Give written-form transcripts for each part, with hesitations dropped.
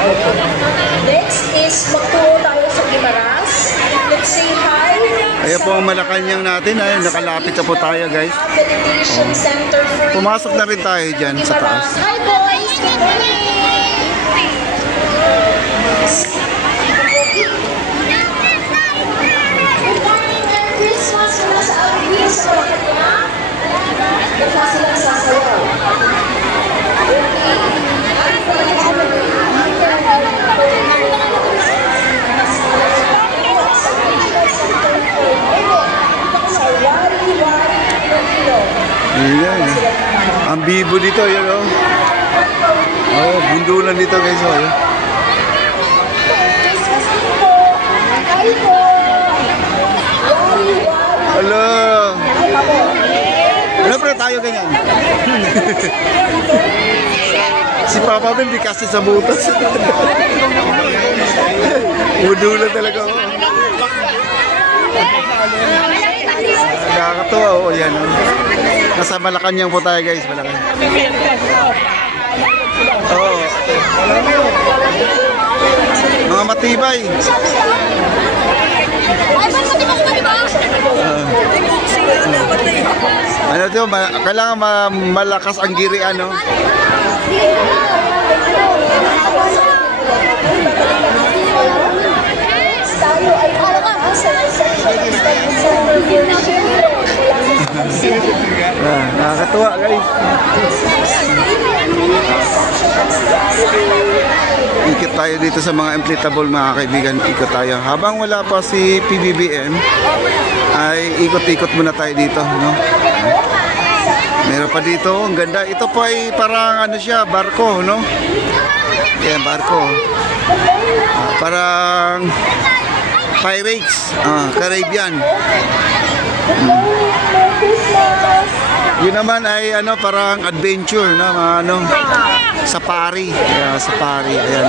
Next is magtungo tayo sa Guimaras. Let's say hi. Ayan po ang Malacanang natin. Ayun, nakalapit na po tayo, guys. Rehabilitation Center for Pumasok na rin tayo dyan sa taas. Hi boys! Good morning! Good morning! Merry Christmas! Wala sa Alvin sa kanya. Baka silang sasayaw. Ayan. Ang bibo dito, yun o. Oh, bundulan dito, guys. Oh, yun. Christmas po! Hi po! Hello! Ano pa tayo ganyan? Si Papa Ben, di kasi sa butas. Bundulan talaga, oh. Nakakatuwa, oh, yan, oh. Nasa Malacanang po tayo, guys, Malacanang. Oh. Mga matibay. Ano ito, kailangan malakas ang girian, no? Tayo ay sa nakakatuwa, guys. Ikot tayo dito sa mga inflatable, mga kaibigan. Ikot tayo. Habang wala pa si PBBM, ay ikot-ikot muna tayo dito, no? Meron pa dito, ang ganda. Ito po ay parang ano siya, barko, no? Yan, barko. Parang Pirates, Caribbean. Yun naman ay ano, parang adventure na ano, safari. Safari, ayan.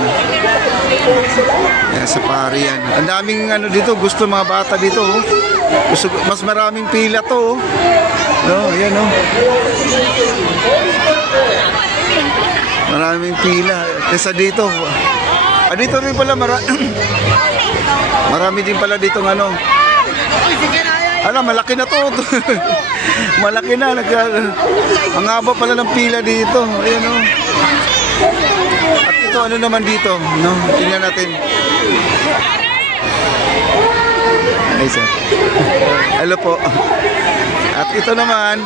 Safari yan. Ang daming ano dito, gusto mga bata dito, oh. Gusto, mas maraming pila to, oh. No, ayan, oh. Maraming pila kaysa dito. Dito rin pala marami din pala ditong ano. Malaki na to. Malaki na. Ang haba pala ng pila dito. Ayan, oh. At ito, ano naman dito, no? Tingnan natin. Ay, sir. Hello po. At ito naman,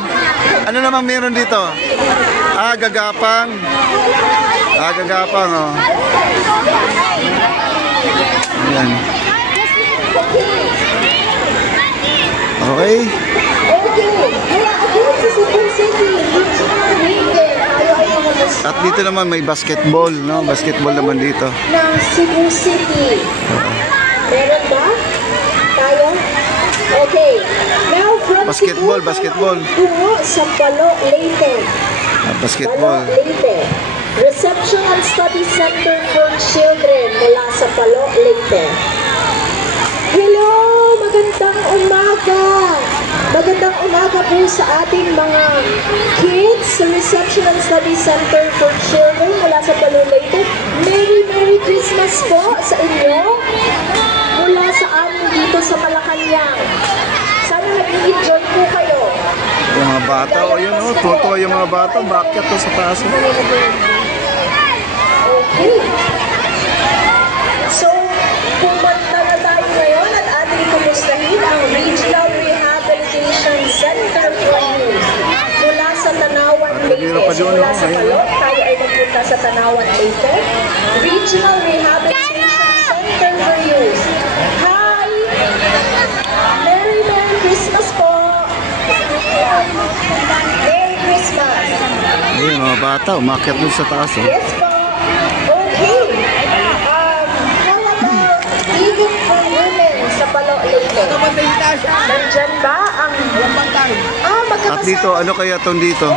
ano naman meron dito? Gagapang. Gagapang, oh. Ayan. Okay. At dito naman may basketball, no? Basketball naman dito. Ng Cebu City. Meron ba? Tayo? Okay. Now from basketball, Cebu, basketball. Tungo sa Palo, Leyte. Basketball. Palo, Leyte. Reception and Study Center for Children mula sa Palo, Leyte. Hello! Magandang umaga! Magandang umaga po sa ating mga kids sa Reception and Study Center for Children mula sa Palo, Leyte. Merry Christmas po sa inyo mula sa amin dito sa Malacanang. Sana nag-enjoy po kayo. Yung mga bata, o yun, oh, totoo yung mga bata, bakit to sa taas. Okay. So, pumunta na tayo ngayon at ating kumustahin ang Regional Rehabilitation Center for Youth. Mula sa Tanawan, Leyte. Mula sa Palo, tayo ay magpunta sa Tanawan, Leyte. Regional Rehabilitation Center for Youth. Hi! Merry Christmas po! Merry Christmas! Ayun, mga bata, umakyat dun sa taas, oh. Yes po. Okay. How about Even for Women sa Palo, Leyte? Nandyan ba ang... At dito, ano kaya tong dito?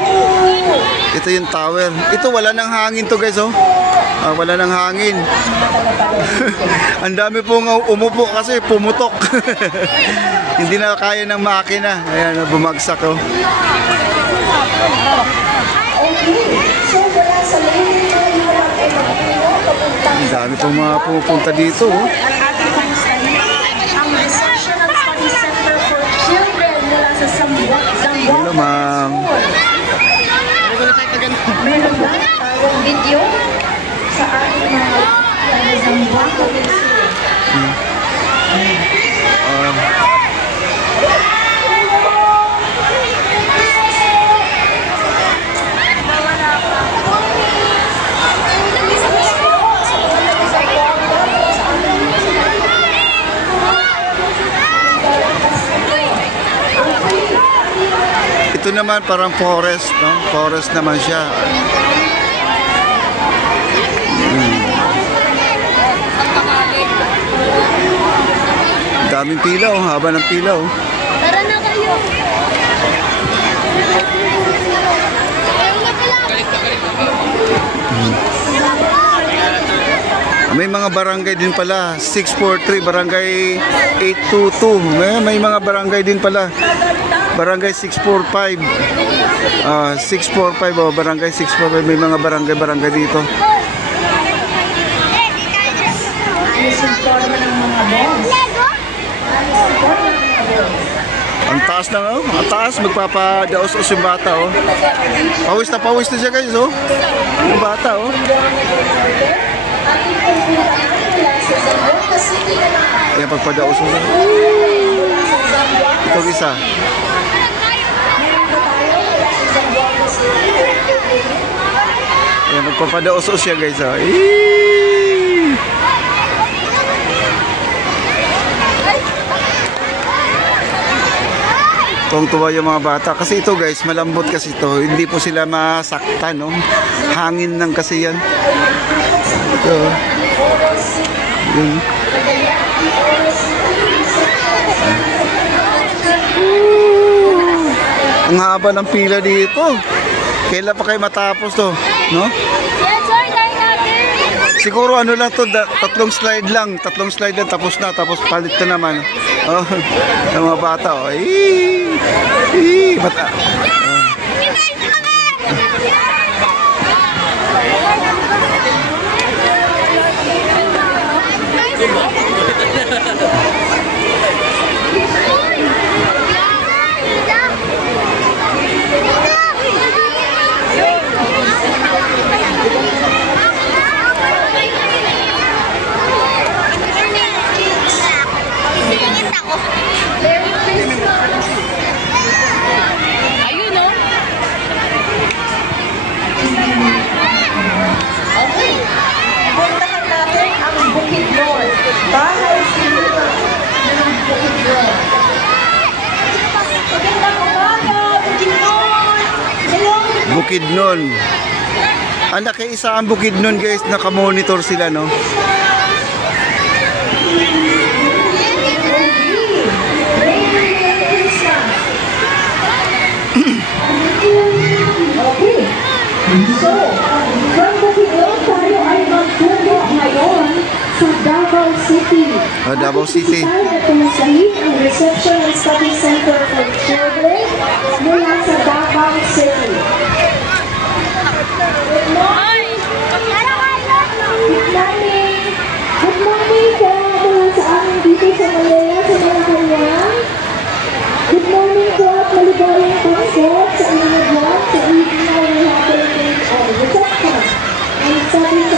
Ito yung tower. Ito, wala nang hangin to, guys, oh. Wala nang hangin. Ang dami pong umupo kasi pumutok. Hindi na kaya ng makina. Ayan, bumagsak, oh. Okay. So, wala sa Leyte, Ang dami pong mga pupunta dito. Oh. Ang ating pong study, ang Reception and Study Center for Children mula sa Zamboanga. Hello, ma'am. Meron ba tayong video sa ating mga Zamboanga Museum? Ito naman parang forest, no? Forest naman siya. Daming pila, oh. Haba ng pila, oh. Tara na kayo! May mga barangay din pala, 643, barangay 822. May mga barangay din pala. Barangay 645. 645, oh, barangay 645. May mga barangay dito. Ang taas na, oh. Ang taas, magpapadaos-os yung bata, oh. Pawis na siya, guys, oh. Yung bata, oh. Ayan, pagpadaos mo. Ito isa. Ayan, magpapadaos-os siya, guys, oh. Tuwang-tuwa yung mga bata. Kasi ito, guys, malambot kasi ito. Hindi po sila masaktan, no? Hangin lang kasi yan. Ito. Yun. Ang haba ng pila dito. Kailan pa kayo matapos to, no? Siguro ano lang to, tatlong slide lang tapos na, tapos palit na naman. Oh, ng mga bata, oh. Bata. Ayun, no? Okay. Puntahan natin ang Bukidnon. Bahay sila ng Bukidnon. Magandang umaga, Bukidnon! Hello! Bukidnon. Anak, kay isa ang Bukidnon, guys, nakamonitor sila, no? Okay. So, from Bukidnon tayo ay magtungo ngayon sa Davao City. Davao City. At tumusahin ang Reception and Study Center for Children mula sa Davao City. Good morning! Good morning po mula sa amin dito sa Malaya, sa Malacanang. Good morning po at maligayang pagsot sa inyong vlog sa evening na reception and study